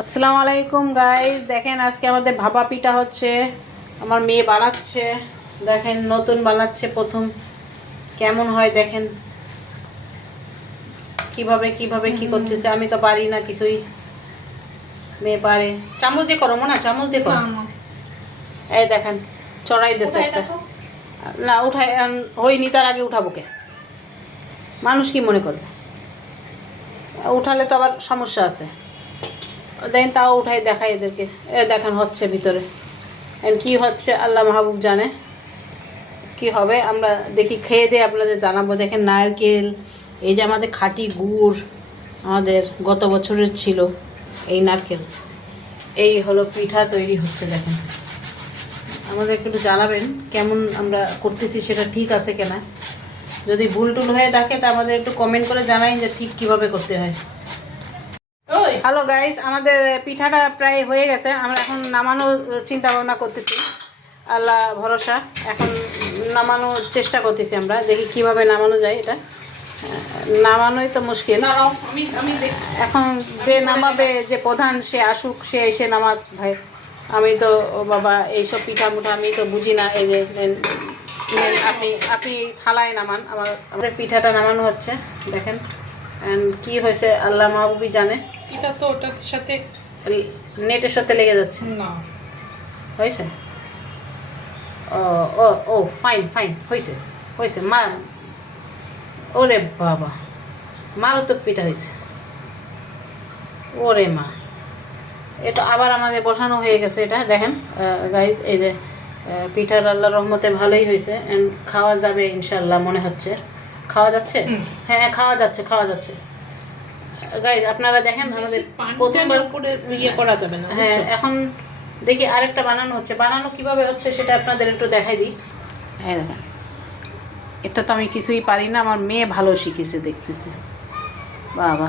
আসসালামু আলাইকুম গাইস দেখেন আজকে আমাদের ভাপা পিঠা হচ্ছে। আমার মেয়ে বানাচ্ছে। দেখেন নতুন বানাচ্ছে প্রথম। কেমন হয় দেখেন। কীভাবে কীভাবে কি করতেছে আমি তো পারি না কিছুই। মেয়ে পারে। চামচ দিয়ে করো না চামচ দিয়ে করো। এই দেখেন চড়াই একটা। না উঠাই হয়নি তার আগে উঠাবো কে? মানুষ কি মনে করবে? উঠালে তো আবার সমস্যা আছে। দেখেন তাও উঠাই দেখাই এদেরকে। এ দেখেন হচ্ছে ভিতরে। এখন কি হচ্ছে, আল্লাহ মাহবুব জানে। কি হবে, আমরা দেখি, খেয়ে দিয়ে আপনাদের জানাব। দেখেন নারকেল, এই যে আমাদের খাঁটি গুড় আমাদের গত বছরের ছিল, এই নারকেল। এই হলো পিঠা তৈরি হচ্ছে, দেখেন। আমাদের একটু জানাবেন কেমন আমরা করতেছি, সেটা ঠিক আছে কিনা। যদি ভুল টুল হয়ে থাকে, তা আমাদের একটু কমেন্ট করে জানাই যে ঠিক কীভাবে করতে হয়। হ্যালো গাইস আমাদের পিঠাটা প্রায় হয়ে গেছে। আমরা এখন নামানোর চিন্তা ভাবনা করতেছি। আল্লাহ ভরসা। এখন নামানোর চেষ্টা করতেছি আমরা। দেখি কীভাবে নামানো যায় এটা। নামানোই তো মুশকিল। আমি আমি দেখ এখন যে নামাবে যে প্রধান সে আসুক সে এসে নামাক ভাই। আমি তো ও বাবা এইসব পিঠা মুঠা আমি তো বুঝি না। এই যে আপনি আপনি থালায় নামান। আমার আমাদের পিঠাটা নামানো হচ্ছে। দেখেন। কি হয়েছে আল্লাহ মাহবুবি জানে। এটা তো ওটার সাথে নেটের সাথে লেগে যাচ্ছে? না। হয়েছে? ও ও ফাইন ফাইন হয়েছে হয়েছে। মা ওরে বাবা মারাত্মক পিঠা হয়েছে। ওরে মা। এটা আবার আমাদের বসানো হয়ে গেছে এটা দেখেন গাইজ এই যে পিঠার আল্লাহ রহমতে ভালোই হয়েছে। খাওয়া যাবে ইনশাল্লাহ মনে হচ্ছে। খাওয়া যাচ্ছে? হ্যাঁ খাওয়া যাচ্ছে খাওয়া যাচ্ছে। গাইজ আপনারা দেখেন আমাদের প্রথমবার করে ইয়ে করা যাবে না হ্যাঁ এখন দেখি আরেকটা বানানো হচ্ছে। বানানো কীভাবে হচ্ছে সেটা আপনাদের একটু দেখাই দিই। হ্যাঁ দেখেন। এটা তো আমি কিছুই পারি না আমার মেয়ে ভালো শিখেছে দেখতেছে। বাবা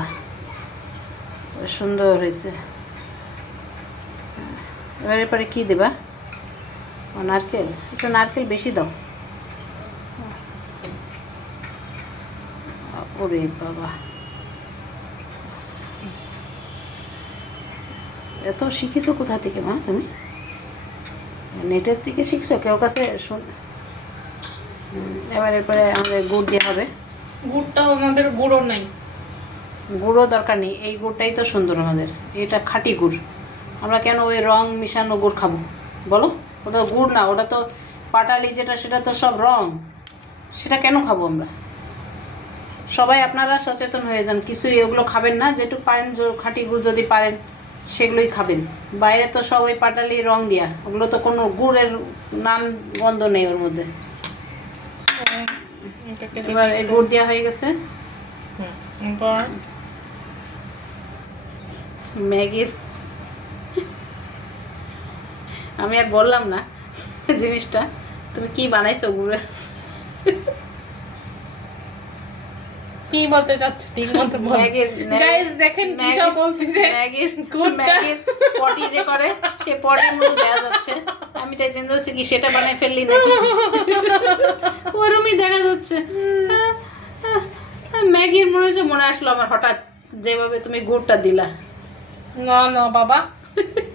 সুন্দর হয়েছে। এবার এরপরে কি দেবা? ও নারকেল। একটু নারকেল বেশি দাও। ওরে বাবা। এত শিখেছো কোথা থেকে মা তুমি? নেটের থেকে শিখছো? কেউ কাছে শুন। এবার এরপরে আমাদের গুড় দেওয়া হবে। গুড়টাও আমাদের গুঁড়ো নাই। গুঁড়ো দরকার নেই এই গুড়টাই তো সুন্দর আমাদের। এটা খাঁটি গুড়। আমরা কেন ওই রং মিশানো গুড় খাব? বলো ওটা তো গুড় না ওটা তো পাটালি যেটা সেটা তো সব রং। সেটা কেন খাব আমরা? সবাই আপনারা সচেতন হয়ে যান কিছুই ওগুলো খাবেন না যেটুকু পারেন খাঁটি গুড় যদি পারেন। সেগুলোই খাবেন। বাইরে তো সব ওই পাটালি রং দেয়া ওগুলো তো কোনো গুড়ের নাম গন্ধ নেই ওর মধ্যে। এবার এই গুড় দেওয়া হয়ে গেছে। ম্যাগির। আমি আর বললাম না জিনিসটা। তুমি কি বানাইছো গুড়ের কি বলতে চাচ্ছে? ঠিক মতো বল। ম্যাগির গাইস দেখেন কি সব বলতিছে। ম্যাগির গুড়টা। ম্যাগির পটি যে করে সে পটির মতো দেখা যাচ্ছে। আমি তাই কি সেটা বানাই ফেললি নাকি? ওরমই দেখা যাচ্ছে। ম্যাগির মনে হচ্ছে মনে আসলো আমার হঠাৎ যেভাবে তুমি গুড়টা দিলা। না না বাবা।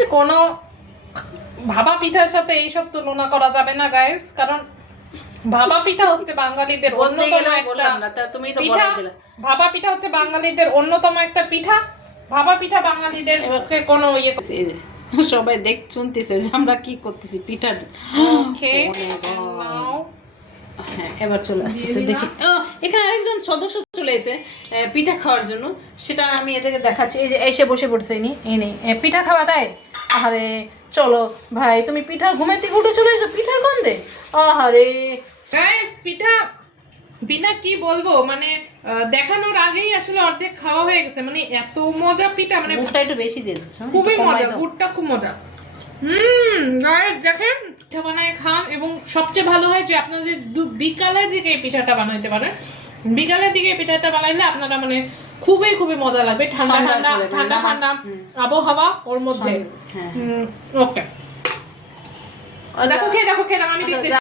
কোনো ভাবা পিঠার সাথে এইসব তুলনা করা যাবে না গাইস কারণ ভাবা পিঠা হচ্ছে বাঙালিদের অন্যতম একটা তো পিঠা। হচ্ছে বাঙালিদের অন্যতম একটা পিঠা। ভাবা পিঠা বাঙালিদের কোনো ইয়ে সবাই দেখ শুনতেছে যে আমরা কি করতেছি পিঠার হ্যাঁ এবার চলে আসতেছে দেখি। এখানে আরেকজন সদস্য চলে এসে পিঠা খাওয়ার জন্য। সেটা আমি এদেরকে দেখাচ্ছি। এই যে এসে বসে পড়ছে ইনি ইনি। পিঠা খাওয়া তাই? আরে চলো। ভাই তুমি পিঠা ঘুমের থেকে উঠে চলে এসো পিঠার গন্ধে। আহারে গাইস পিঠা বিনা কি বলব? মানে দেখানোর আগেই আসলে অর্ধেক খাওয়া হয়ে গেছে। মানে এত মজা পিঠা মানে মুখটা একটু বেশি দিয়ে খুবই মজা গুড়টা খুব মজা। হুম গাইস দেখেন পিঠা বানায় খান এবং সবচেয়ে ভালো হয় যে আপনারা যে বিকালের দিকে পিঠাটা বানাইতে পারেন। বিকালের দিকে পিঠাটা বানাইলে আপনারা মানে খুবই খুবই মজা লাগবে। ঠান্ডা ঠান্ডা ঠান্ডা ঠান্ডা আবহাওয়া ওর মধ্যে। হ্যাঁ। ওকে দেখো খেয়ে দেখো খেয়ে দেখো আমি দেখতেছি।